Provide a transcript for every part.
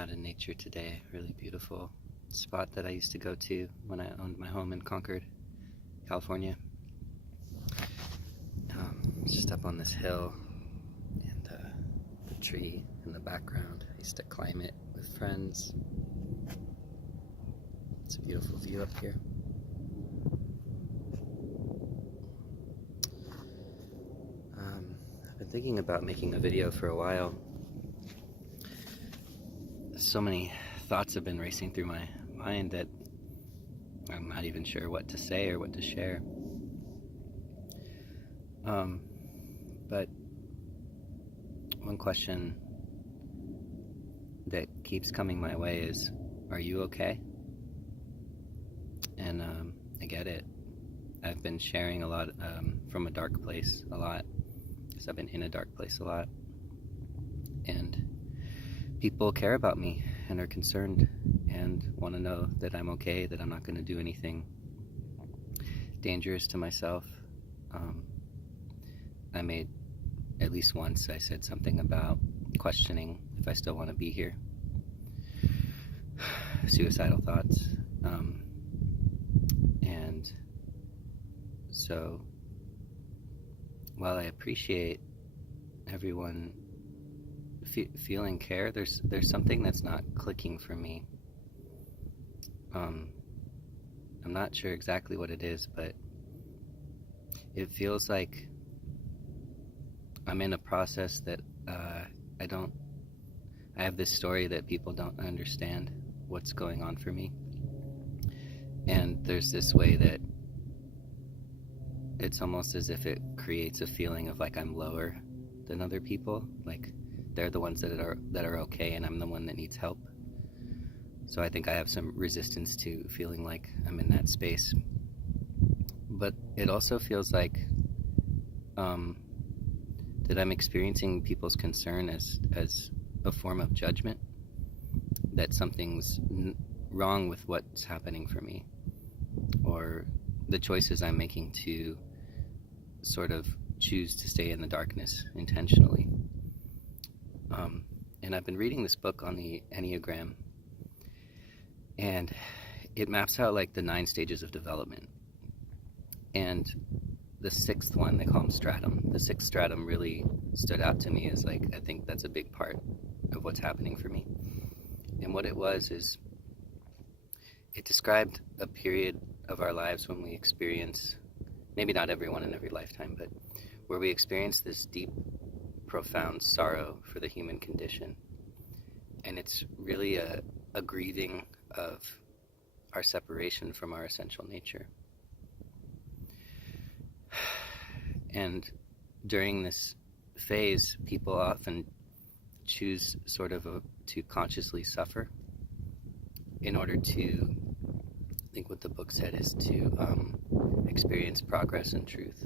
out in nature today. Really beautiful spot that I used to go to when I owned my home in Concord, California. Just up on this hill, and the tree in the background. I used to climb it with friends. It's a beautiful view up here. I've been thinking about making a video for a while. So many thoughts have been racing through my mind that I'm not even sure what to say or what to share. But one question that keeps coming my way is, are you okay? And I get it. I've been sharing a lot from a dark place a lot, because I've been in a dark place a lot. And people care about me and are concerned and want to know that I'm okay, that I'm not going to do anything dangerous to myself. I made, at least once, I said something about questioning if I still want to be here. Suicidal thoughts. And so, while I appreciate everyone feeling care, there's something that's not clicking for me. I'm not sure exactly what it is, but it feels like I'm in a process that I have this story that people don't understand what's going on for me. And there's this way that it's almost as if it creates a feeling of like I'm lower than other people, like they're the ones that are okay and I'm the one that needs help. So I think I have some resistance to feeling like I'm in that space. But it also feels like that I'm experiencing people's concern as a form of judgment, that something's wrong with what's happening for me, or the choices I'm making to sort of choose to stay in the darkness intentionally. And I've been reading this book on the Enneagram, and it maps out like the 9 stages of development. And the 6th one, they call them stratum. The 6th stratum really stood out to me as like, I think that's a big part of what's happening for me. And what it was is, it described a period of our lives when we experience, maybe not everyone in every lifetime, but where we experience this deep, profound sorrow for the human condition. And it's really a grieving of our separation from our essential nature. And during this phase, people often choose sort of to consciously suffer in order to, I think what the book said is to experience progress and truth.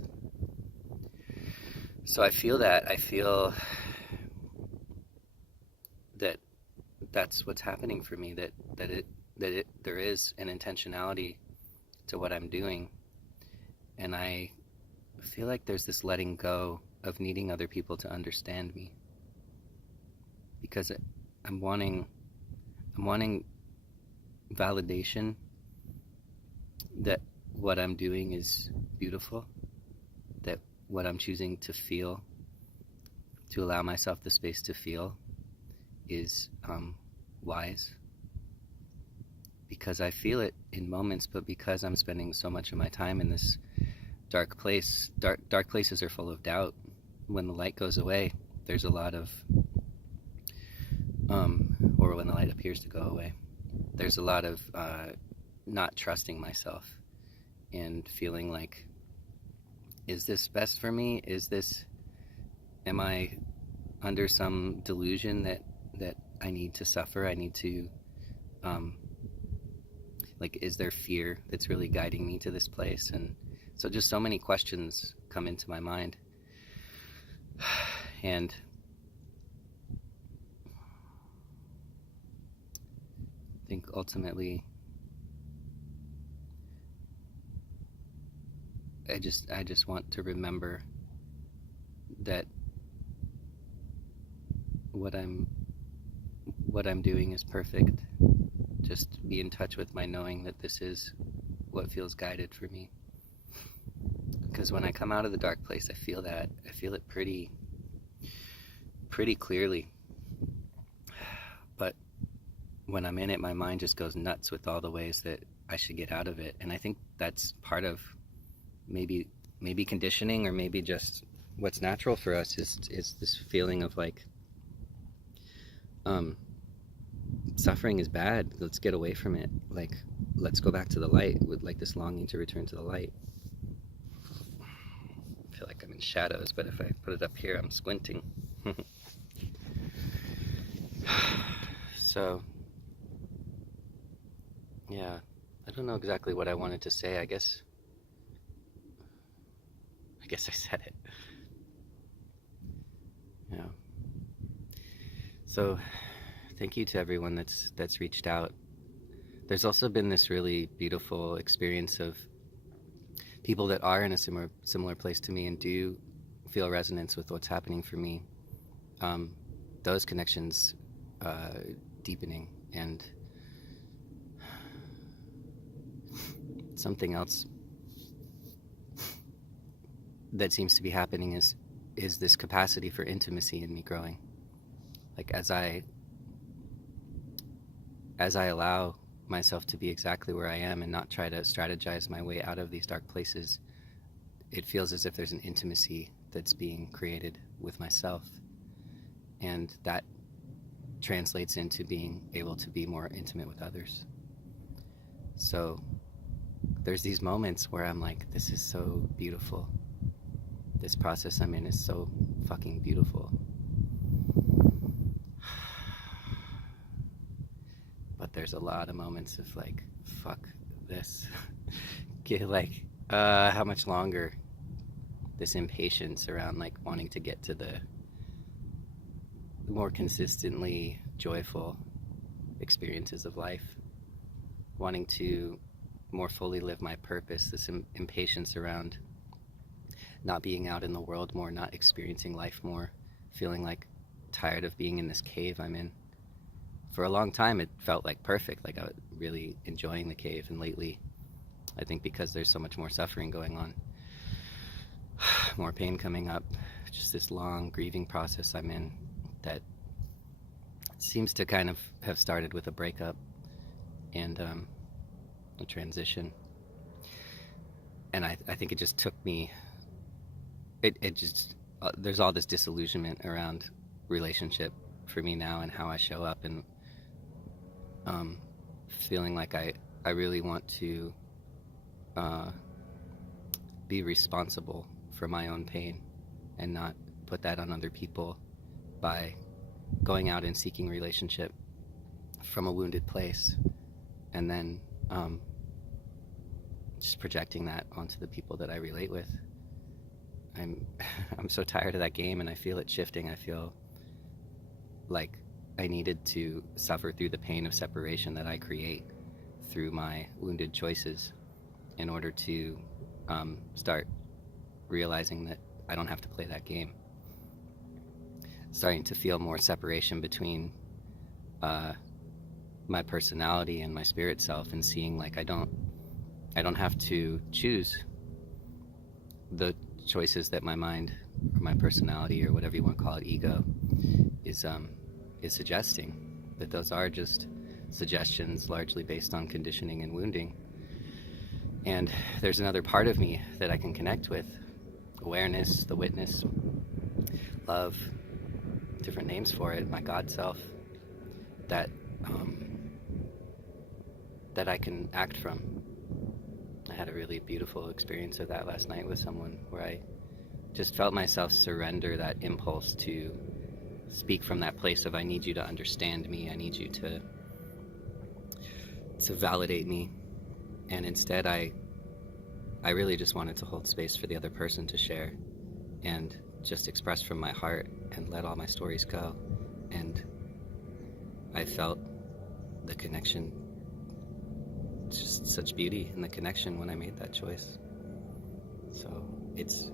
So I feel that that's what's happening for me, that there is an intentionality to what I'm doing, and I feel like there's this letting go of needing other people to understand me, because I'm wanting validation that what I'm doing is beautiful, that what I'm choosing to feel, to allow myself the space to feel, is wise, because I feel it in moments, but because I'm spending so much of my time in this dark place. Dark places are full of doubt. When the light goes away, there's a lot of or when the light appears to go away, there's a lot of not trusting myself and feeling like, is this best for me? Am I under some delusion that I need to suffer? I need to like, is there fear that's really guiding me to this place? And so just so many questions come into my mind. And I think ultimately I just want to remember that what what I'm doing is perfect. Just be in touch with my knowing that this is what feels guided for me. Because when I come out of the dark place, I feel that. I feel it pretty clearly. But when I'm in it, my mind just goes nuts with all the ways that I should get out of it. And I think that's part of maybe conditioning, or maybe just what's natural for us is this feeling of like, suffering is bad. Let's get away from it. Like, let's go back to the light, with like this longing to return to the light. I feel like I'm in shadows, but if I put it up here, I'm squinting. So, yeah, I don't know exactly what I wanted to say. I guess I said it. Yeah. So, thank you to everyone that's reached out. There's also been this really beautiful experience of people that are in a similar place to me and do feel resonance with what's happening for me. Those connections deepening, and something else that seems to be happening is this capacity for intimacy in me growing. Like as I allow myself to be exactly where I am and not try to strategize my way out of these dark places, it feels as if there's an intimacy that's being created with myself, and that translates into being able to be more intimate with others. So there's these moments where I'm like, this is so beautiful. This process I'm in is so fucking beautiful. But there's a lot of moments of like, fuck this. Get like, how much longer? This impatience around like wanting to get to the more consistently joyful experiences of life, wanting to more fully live my purpose, this impatience around not being out in the world more, not experiencing life more, feeling like tired of being in this cave I'm in. For a long time it felt like perfect, like I was really enjoying the cave, and lately I think because there's so much more suffering going on, more pain coming up, just this long grieving process I'm in that seems to kind of have started with a breakup and a transition. And I think it just took me, it just, there's all this disillusionment around relationship for me now and how I show up, and feeling like I really want to be responsible for my own pain and not put that on other people by going out and seeking relationship from a wounded place, and then just projecting that onto the people that I relate with. I'm so tired of that game, and I feel it shifting. I feel like I needed to suffer through the pain of separation that I create through my wounded choices in order to start realizing that I don't have to play that game. Starting to feel more separation between my personality and my spirit self, and seeing like I don't have to choose the choices that my mind or my personality, or whatever you want to call it, ego, is suggesting. That those are just suggestions largely based on conditioning and wounding. And there's another part of me that I can connect with, awareness, the witness, love, different names for it, my God self, that that I can act from. I had a really beautiful experience of that last night with someone, where I just felt myself surrender that impulse to speak from that place of I need you to understand me, I need you to validate me. And instead I really just wanted to hold space for the other person to share and just express from my heart and let all my stories go. And I felt the connection, just such beauty in the connection when I made that choice. So it's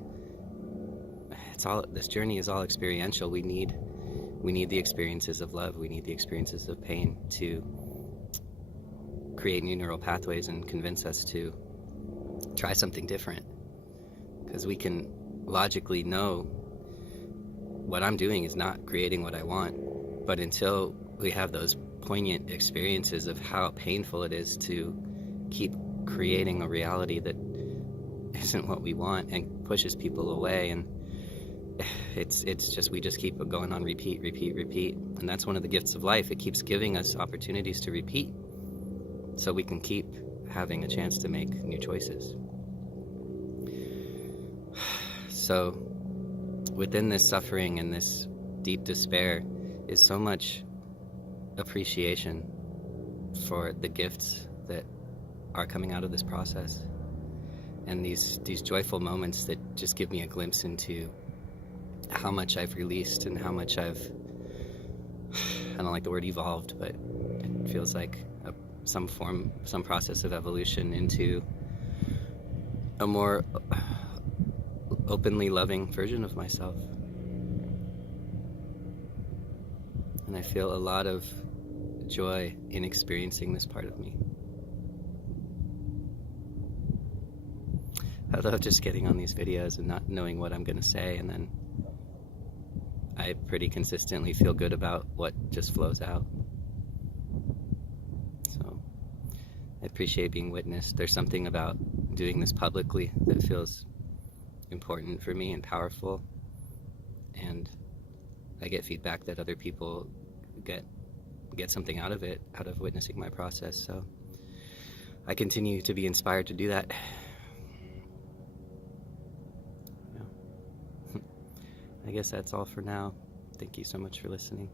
all, this journey is all experiential. We need We need the experiences of love. We need the experiences of pain to create new neural pathways and convince us to try something different. Because we can logically know what I'm doing is not creating what I want. But until we have those poignant experiences of how painful it is to keep creating a reality that isn't what we want and pushes people away, and it's just, we just keep going on repeat. And that's one of the gifts of life. It keeps giving us opportunities to repeat so we can keep having a chance to make new choices. So within this suffering and this deep despair is so much appreciation for the gifts that are coming out of this process, and these joyful moments that just give me a glimpse into how much I've released and how much I don't like the word evolved, but it feels like some process of evolution into a more openly loving version of myself. And I feel a lot of joy in experiencing this part of me. I love just getting on these videos and not knowing what I'm going to say, and then I pretty consistently feel good about what just flows out. So I appreciate being witnessed. There's something about doing this publicly that feels important for me and powerful, and I get feedback that other people get something out of it, out of witnessing my process. So I continue to be inspired to do that. I guess that's all for now. Thank you so much for listening.